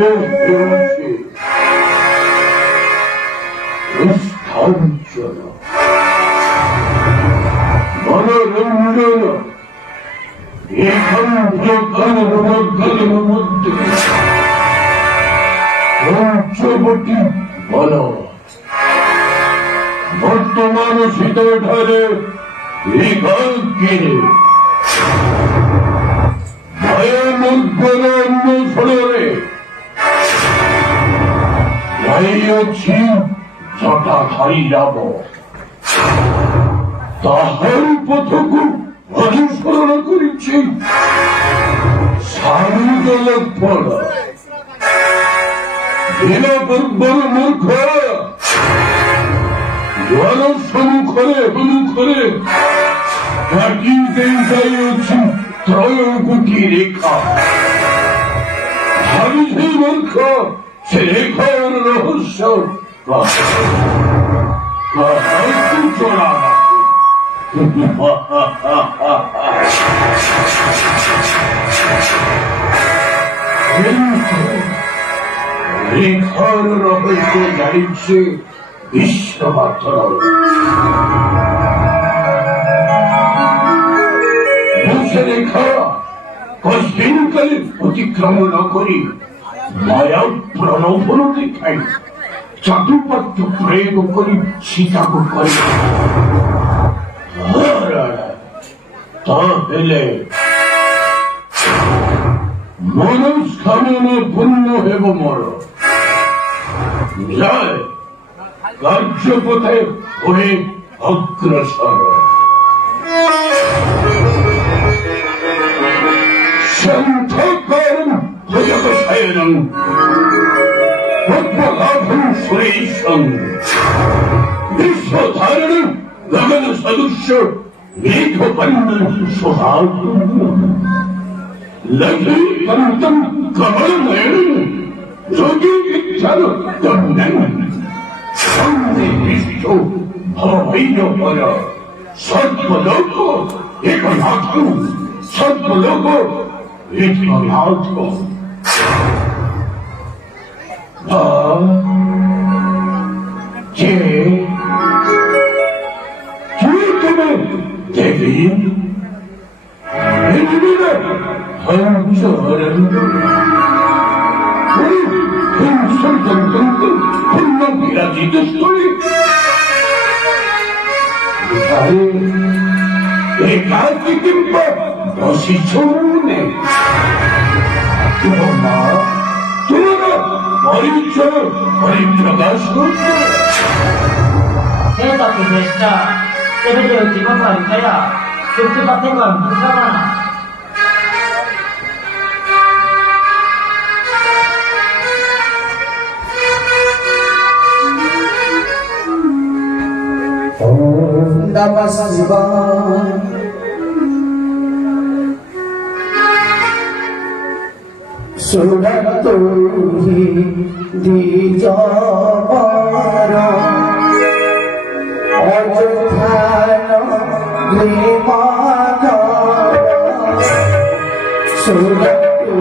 ହେଉଛି ନିଷ୍ଠାଞ୍ଚନ ମନୋରଞ୍ଜନ ଏକାନ୍ତକାରଣ ମধ্যে পঞ্চবটী বন বর্তমান শীতঠারে কিনে ভয়ানক অন্বেষণে যাইয়াছি জটাধারী যাব তাহার পথକୁ অনুসরণ করেছি সারুজলক্ষণ দীনবর্বর মূর্খ দ্বার সম্মুখরে কাটিতে যাইয়াছি ত্রয়োগুটি রেখা ভাবিছে মূর্খ সে রেখার রহস্য কাহাকে চড়া রেখার রহস্য জানিছে বিশ্বমাত্র রেখা কষ্টিনকালে অতিক্রম ন করি মায়া প্রলোভন দেখাই চাতুপাত্য প্রয়োগ করি সীতাকে করে তাহলে মনস্কামনা পূর্ণ হেব মর যায় কার্যপথে হয়ে অগ্রসর সন্থকরণ ভয়বসায়নং পদ্মলাভং সুরেশং বিশ্বধারণং গগন সদৃশ্য মেঘবন্ধন সুহাগম লঘিকন্তম কমলনয়নং যোগী ইচ্ছার দণ্ডন সন্ধে বিষ্ঠ ভবৈরবর সর্বলোক একনাথ সর্বলোক একনাথ যে তুমি দেবী বিরাজিত স্থলে একাকি কিংবা বসিছ তোমার পরিচয় পরিপ্রকাশ করছে সে তাকে চেষ্টা তেবে যে জীবন লিখাইয়া সত্যি পাতে কর্ম না Namaste Shivaya Surato hi dijamara Ajthana vimagara Surato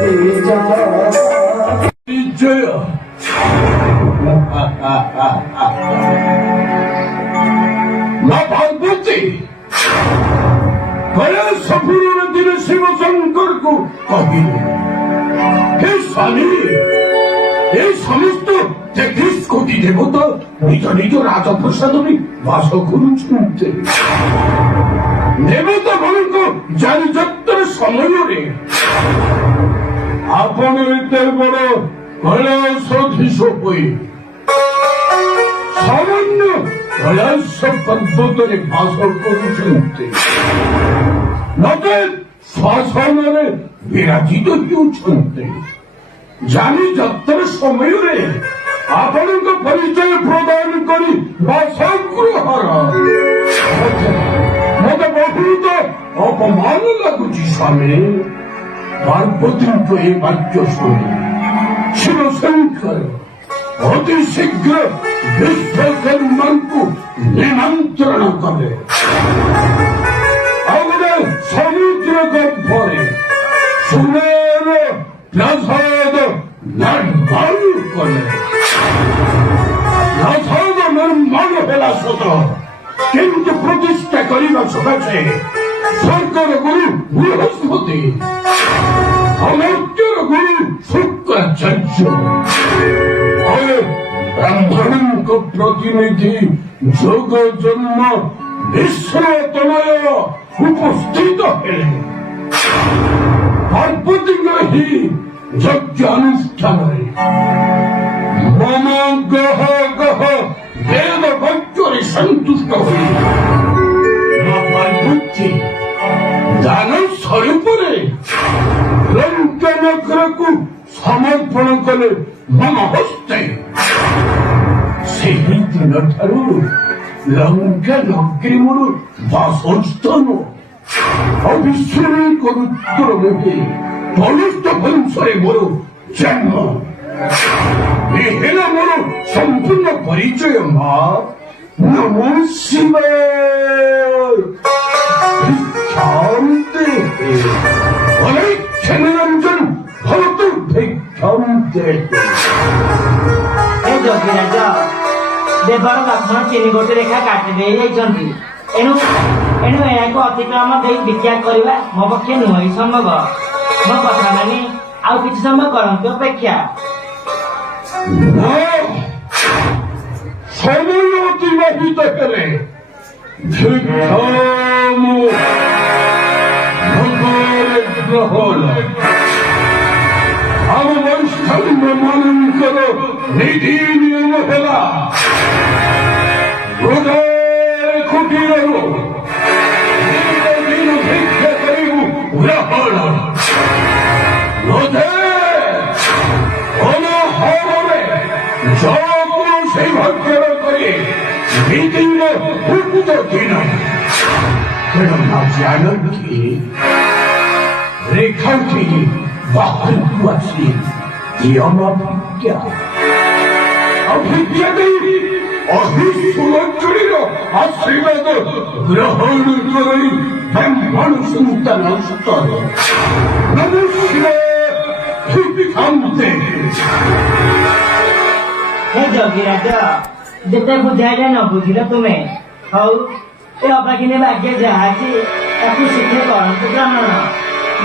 dijamara Jaya মা ভগবতী কৈলাসপুরের দিনে শিব শঙ্করকে কহিলেন হে স্বামী এই সমস্ত 33 কোটি দেবতা নিজ নিজ রাজপ্রসাদনে বাস করুছন্তে দেবতা ମାନଙ୍କ জানি যত্র ସମୟରେ ଆପଣ ଏତେ ବଡ଼ কৈଳାସଧୀଶ ହୋଇ ସାମାନ୍ୟ কৈଳାସ ପର୍ବତରେ ବାସ କରୁଛନ୍ତି ନଚେତ୍ ଶ୍ମଶାନରେ ବିରାଜିତ ହେଉଛନ୍ତି ଜାନି ଯାତ୍ରା ସମୟରେ ଆପଣଙ୍କ ପରିଚୟ ପ୍ରଦାନ କରି ବାସଗୃହର ମତେ ବହୁତ ଅପମାନ ଲାଗୁଛି ସ୍ୱାମୀ ପାର୍ବତୀଙ୍କ ଏ ବାକ୍ୟ ଶୁଣି ଶିବଶଙ୍କର ଅତି ଶୀଘ୍ର ବିଶ୍ୱକର୍ମାଙ୍କୁ ନିମନ୍ତ୍ରଣ କଲେ ଆଉ ଗୋଟେ ସମୁଦ୍ର ଗର୍ଭରେ ସୁନାର ପ୍ରାସାଦ କଲେ ମାନ ହେଲା ସତ କିନ୍ତୁ ପ୍ରତିଷ୍ଠା କରିବା ସକାଶେ ସ୍ୱର୍ଗର ଗୁରୁ ବୃହସ୍ପତି ଅମର୍ତ୍ୟର ଗୁରୁ ଶୁକ୍ରାଚାର୍ଯ୍ୟ ବ୍ରାହ୍ମଣଙ୍କ ପ୍ରତିନିଧି ଯୋଗ ଜନ୍ମ ବିଶ୍ୱତନୟ ଉପସ୍ଥିତ ହେଲେ ପାର୍ବତୀଙ୍କ ହିଁ ଯଜ୍ଞ ଅନୁଷ୍ଠାନରେ ମମ ଗହ ଗହ ବେଦ ବାକ୍ୟରେ ସନ୍ତୁଷ୍ଟ ହୋଇ ମା ପାର୍ବତୀ ଦାନ ସ୍ୱରୂପରେ ଲଙ୍କା ନଗରକୁ ସମର୍ପଣ କଲେ ମମ ହସ୍ତେ ସେହି ଦିନଠାରୁ ଲଙ୍କା ନଗରୀ ମୋର ବାସସ୍ଥାନ ଅବିଶ୍ୱରୀଙ୍କ ରୁଦ୍ର ଦେବୀ ପଲୁଷ୍ଟ ବଂଶରେ ମୋର ଜନ୍ମ ଏ ହେଲା ମୋର ସମ୍ପୂର୍ଣ୍ଣ ପରିଚୟ ମା ନମୋ ଶିବାୟ ଭିକ୍ଷାନ୍ତେ ଅନେକ ଭବତ ଭିକ୍ଷାନ୍ତେ ଏ ଯୋଗୀରାଜ ଦେବର ଲକ୍ଷ୍ମଣ 3 ଗୋଟି ରେଖା କାଟି ଦେଇଯାଇଛନ୍ତି ଏଣୁ ଏହାକୁ ଅତିକ୍ରମ ଦେଇ ଭିକ୍ଷା କରିବା ମୋ ପକ୍ଷେ ନୁହେଁ ସମ୍ଭବ ମୋ କଥା ମାନି ଆଉ କିଛି ସମୟ କରନ୍ତୁ ଅପେକ୍ଷା ସମୟ ଅତିବାହିତ ହେଲେ ଗ୍ରହଣ ଆମ ବୈଷ୍ଣବ ମାନଙ୍କର ନୀତି ନିୟମ ହେଲା କୁଟୀରରୁ ଦିନ ଭିକ୍ଷା କରିବୁ ଗ୍ରହଣ ଅନାହାରରେ ଜଳକୁ ସେଇ ଭାଗ୍ୟର କରି ନିଦିନ ଉପତ ଦିନ ତେଣୁ ନା ଜାଣନ୍ତି ରେଖାଟି ବାହାରକୁ ଆସି ଅଭିଜ୍ଞା ଦେଇ ଅହିସୁରଚୁରୀର ଆଶୀର୍ବାଦ ଗ୍ରହଣ କରି ବ୍ରାହ୍ମଣ ସନ୍ତାନ ସ୍ତର ହେ ଯୋଗୀରାଜ ଯେତେ ବୁଝାଇଲେ ନ ବୁଝିଲ ତୁମେ ହଉ ଏ ଅବାକିନି ଭାଗ୍ୟ ଯାହା ଅଛି ତାକୁ ଶୀଘ୍ର କରନ୍ତୁ ବ୍ରାହ୍ମଣ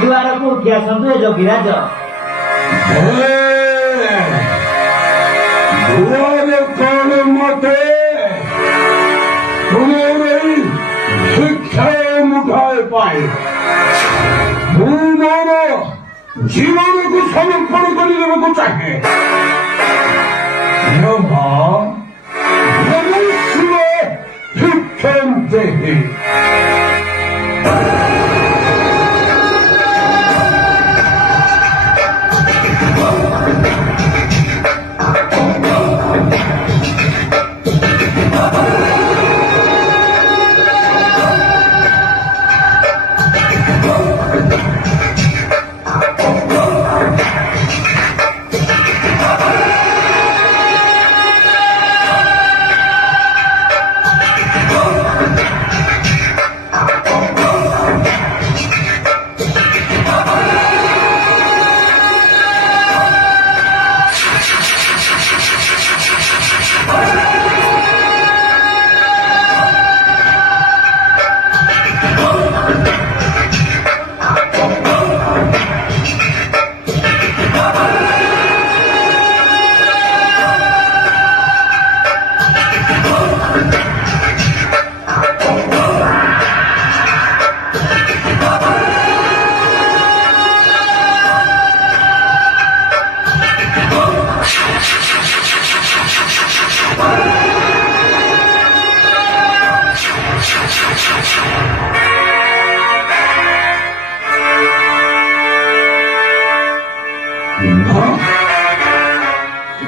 ଦୁଆରକୁ ଉଠି ଆସନ୍ତୁ ଏ ଯୋଗୀରାଜ କଣ ମତେ ତୁମର ଶିକ୍ଷା ମୁଠାଏ ପାଏ ମୁଁ ମୋର ଜୀବନକୁ ସମର୍ପଣ କରିଦେବାକୁ ଚାହେଁ ଶିକ୍ଷାନ୍ତେ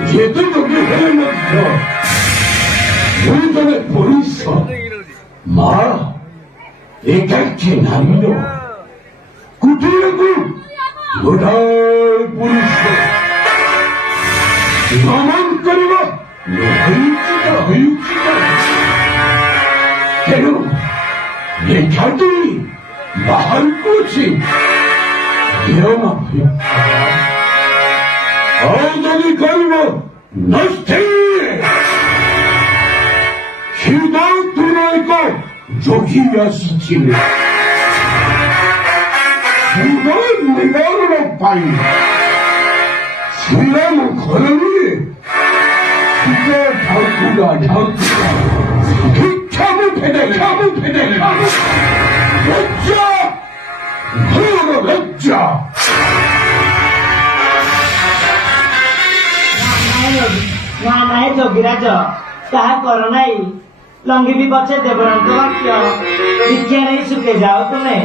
ଯେତେ ଲୋକେ ହେଲେ ମଧ୍ୟ ମୁଁ ଜଣେ ପୁରୁଷ ମା ଏକାଠି ନାରୀର କୁଟୀରକୁ ଗୋଟାଏ ପୁରୁଷ ଗମନ କରିବା ତେଣୁ ଲେଖାଟି ବାହାରକୁ ଅଛି ଆଉ ଯଦି କରିବ 너스테 히도토노이코 조기야시치네 히도 니가르노 파이 신라무 거름이 진짜 다투가 카무페데 滅자 흐르 滅자 ନାଇଁ ଯୋଗୀରାଜ ତାହା କର ନାହିଁ ଲଙ୍ଗି ବି ପଛେ ଦେବରଙ୍କ ବାକ୍ୟ ଦୀକ୍ଷା ନେଇ ଶୁକେ ଯାଅ ତୁମେ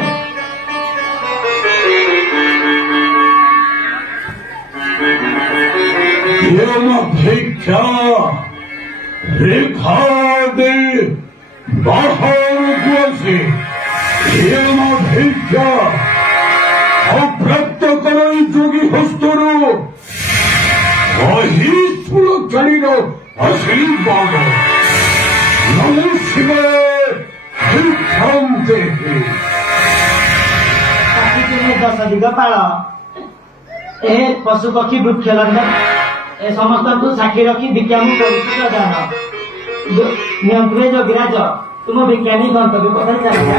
예마 백자 레카데 마하르 구하세 예마 백자 अप्राप्त करई जोगी हस्तरु अहिस्फुलकारीरो आशीर्वाद नमो शिवाय भिक्षां देहि ତାକି ତୁମେ 10 ଦିଗ ପାଳ ଏ ପଶୁ ପକ୍ଷୀ ବୃକ୍ଷଲନ୍ଦ ଏ ସମସ୍ତଙ୍କୁ ସାକ୍ଷୀ ରଖି ଭିକ୍ଷା ମୁଁ କରୁଛି ପ୍ରଦାନ ନିୟନ୍ତ୍ରରେ ଯୋଗୀରାଜ ତୁମ ଭିକ୍ଷା ନେଇ ଗନ୍ତବ୍ୟ ପଥରେ ଚାଲିଯା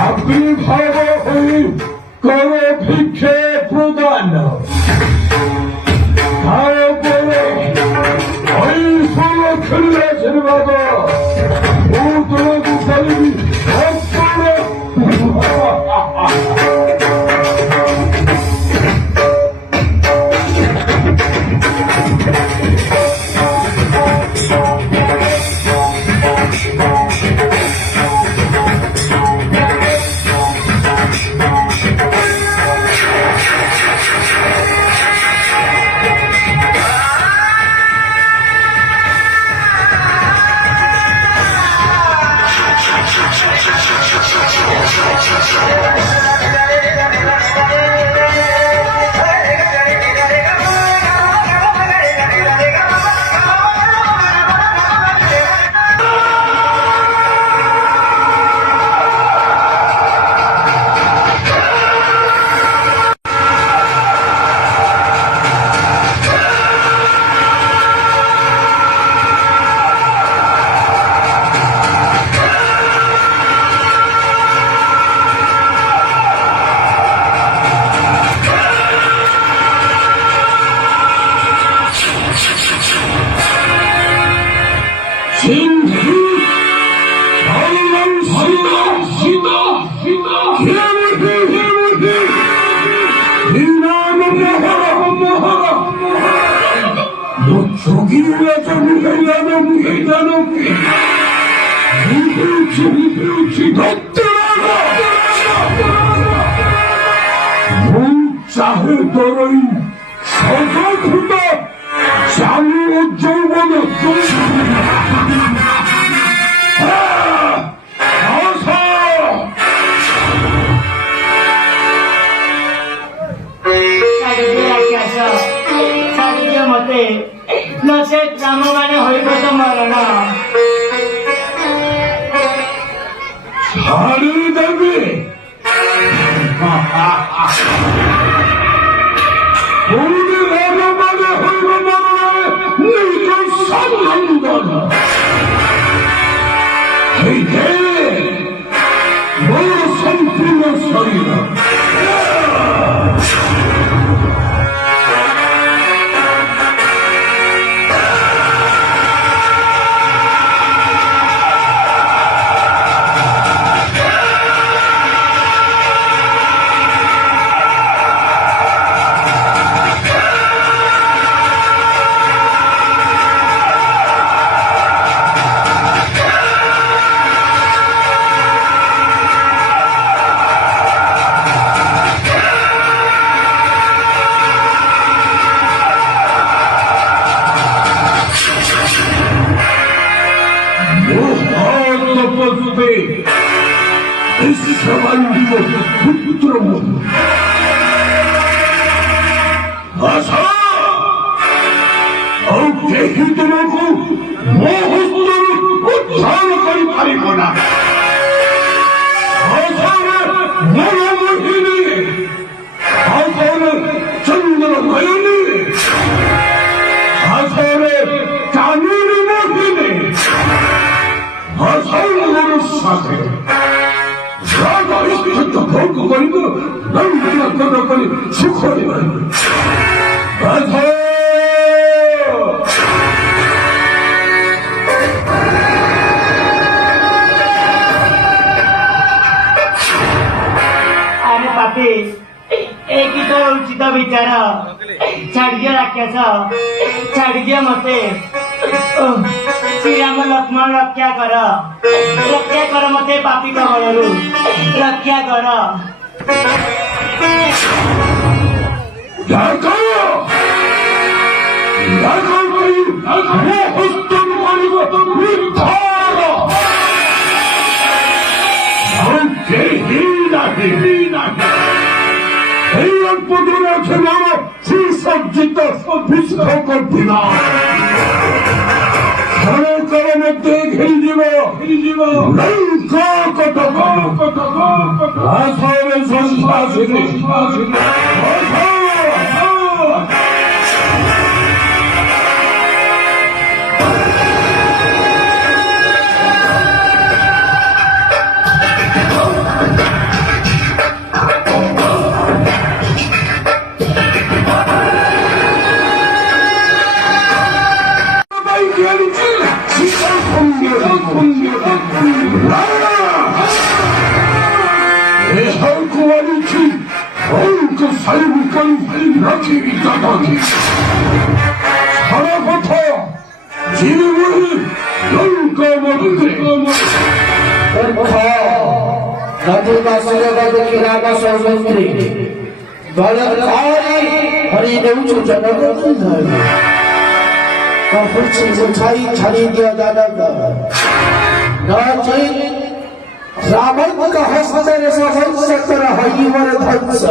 আবির্ভাব হই করে ভিক্ষে প্রদান তারপরে ওই সুলক্ষণের আশীর্বাদ ভূতরকু করিবি চাহে তোরই সজভূত চালু ও যৌবন ମତେ ନଚେତ୍ ରାମ ମାନେ ହୋଇବ ତ ମରଣ ছাড়িদেবে মানে হইব মরণে নিজ সন্ধান হইতে বড় সম্পূর্ণ শরীর পুত্র আশা ଆଉ କେହି ତୁମକୁ ମୋ ହସ୍ତରୁ ଉଦ୍ଧାର କରିପାରିବ ନା ଆଶାରେ ମନ ମୋହିନୀ ଆଉ କଣ সাথে রাজা ইষ্ট ভোগ করিব নন্দিয়া কর করি সুখ দিবাইব রাধা अरे पापी एक तो उचित विचार छाड़िए राख्याछ छाड़िए मते श्री राम लक्ष्मण रक्षा कर मते पापी कबलरू रक्षा कर এই অল্প দিনে আছে নাম সুসজ্জিত বিস্ফোরক বিমান সরকারের মধ্যে ঘিরে দিব छड़ी दिया जाएगा रावण का हस्तर सकर हईवर ध्वंस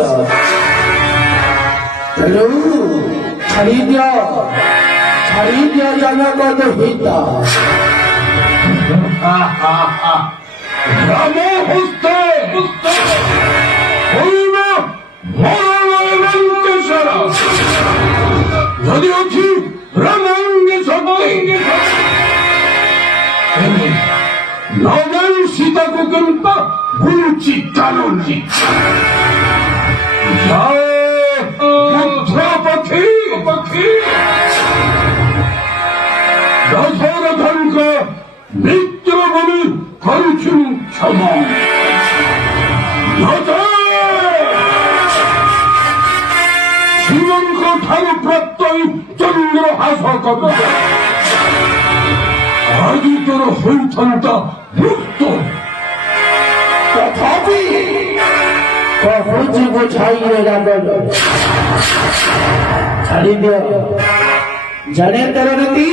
छड़ी दिया जनक हिता রাম হস্তে হইব মরণেশ্বর যদি অছি রামাঙ্গে সঙ্গে নগর সীতাকে কিন্তু ভুলছি কারণছি পাখি দশরথঙ্ক মিত্র বলি করছু ক্ষমা শিবঙ্ক ঠারু প্রত্যয় চন্দ্রহাস কবে আদি তোর হইথন্তা মুক্ত তথাপি কহছি বুঝাইয়ে রাবণ ছাড়ি দিও জানে তোর রীতি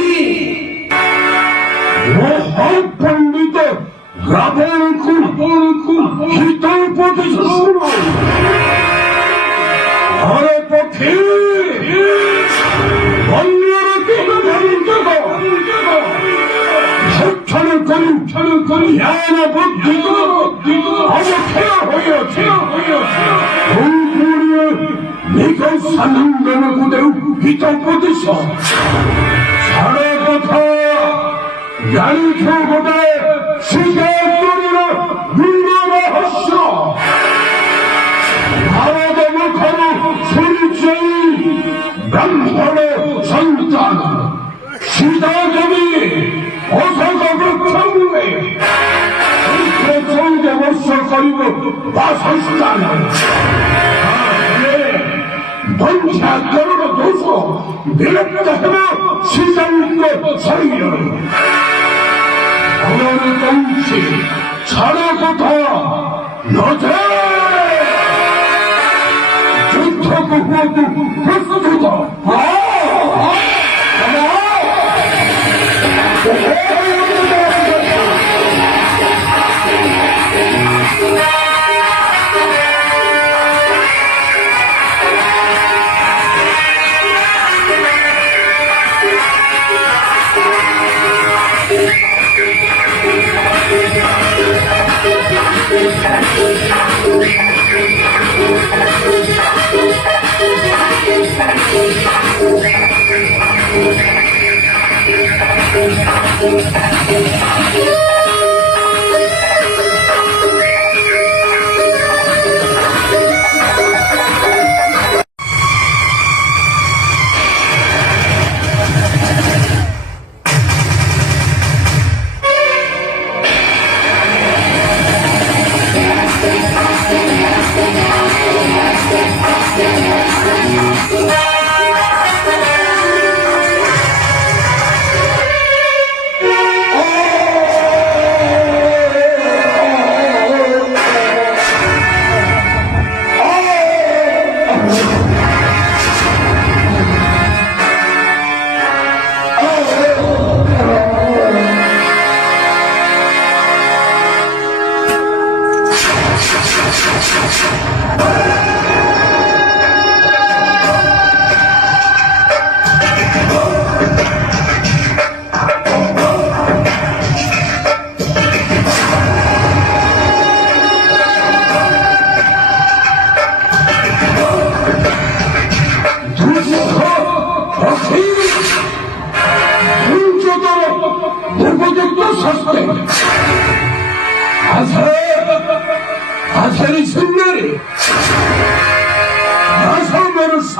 পণ্ডিত রাবণকু হিতর প্রতি আরে পক্ষে করি জ্ঞান বুদ্ধি অবক্ষয় হইয়াছে নিকট সানন্দন কুদেও হিত প্রতিশ সারা কথা জানিছ গোটে শ্রীজয়পুরীর গুণ রহস্য ভারত মুখর শুনিছি ব্রাহ্মণ সন্তান সীতা দেবী অশোক বৃক্ষমূলে 14 বর্ষ করিব বাসস্থান ধ্বংসাকরণ দোষ বিলুপ্ত হেব সীতাঙ্গ শরীর কৌশি ছাড়া কথা নজে যুদ্ধ প্রস্তুত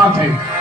ନଥାଏ